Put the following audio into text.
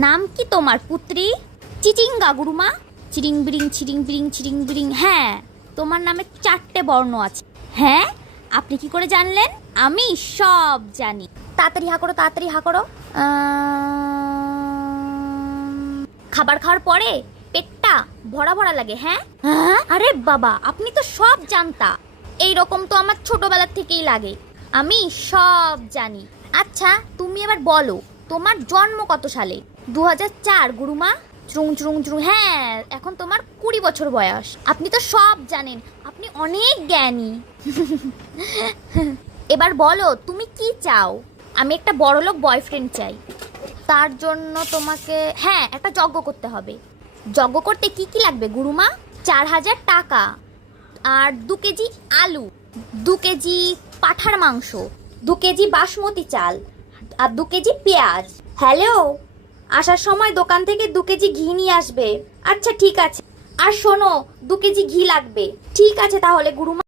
নাম কি তোমার পুত্রী? চিচিঙ্গা গুরুমা। চিরিং বিরিং চিরিং বিরিং চিরিং বিরিং। হ্যাঁ, তোমার নামে 4টে বর্ণ আছে। হ্যাঁ, আপনি কি করে জানলেন? আমি সব জানি। তাড়াতাড়ি হা করো, তাড়াতাড়ি হা করো। খাবার খাওয়ার পরে পেটটা ভরা ভরা লাগে। হ্যাঁ, আরে বাবা, আপনি তো সব জানতা। এইরকম তো আমার ছোটবেলা থেকেই লাগে। আমি সব জানি। আচ্ছা, তুমি এবার বলো, তোমার জন্ম কত সালে? 2004 গুরুমা। চুরুং চুরুং চুরুং। হ্যাঁ, এখন তোমার 20 বছর বয়স। আপনি তো সব জানেন, আপনি অনেক জ্ঞানী। এবার বলো, তুমি কি চাও? আমি একটা বড়লোক বয়ফ্রেন্ড চাই। তার জন্য তোমাকে একটা যজ্ঞ করতে হবে। যজ্ঞ করতে কি কি লাগবে গুরুমা? 4000 টাকা, আর 2 কেজি আলু, 2 কেজি পাঠার মাংস, 2 কেজি বাসমতি চাল, আর 2 কেজি পেঁয়াজ। হ্যালো, আসার সময় দোকান থেকে 2 কেজি ঘি নিয়ে আসবে। আচ্ছা ঠিক আছে। আর শোনো, 2 কেজি ঘি লাগবে। ঠিক আছে তাহলে গুরুমা।